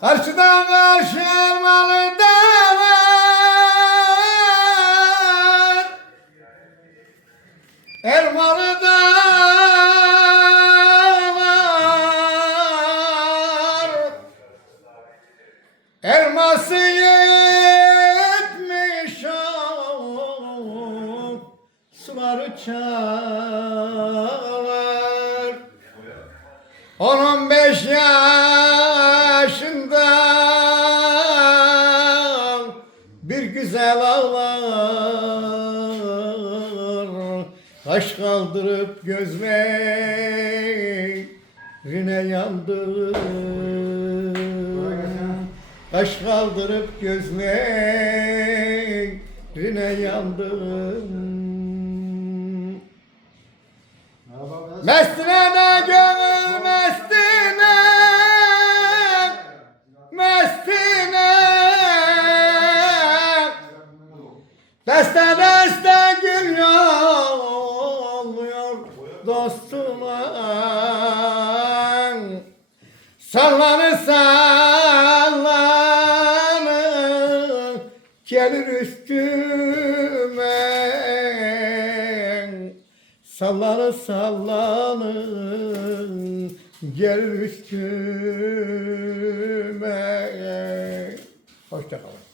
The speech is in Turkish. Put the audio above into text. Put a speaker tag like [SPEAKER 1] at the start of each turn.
[SPEAKER 1] Karşıdan karşı elmalı dağlar Elmalı dağlar Elması yetmiş ol Suları çalar. On on beş yaşında güzel ağlar Kaş kaldırıp gözlerine yandım Kaş kaldırıp gözlerine yandım Mestine Deste deste gül yolluyor dostuma Sallanı sallanı gelir üstüme. Sallanı sallanı gelir üstüme. Hoşçakalın.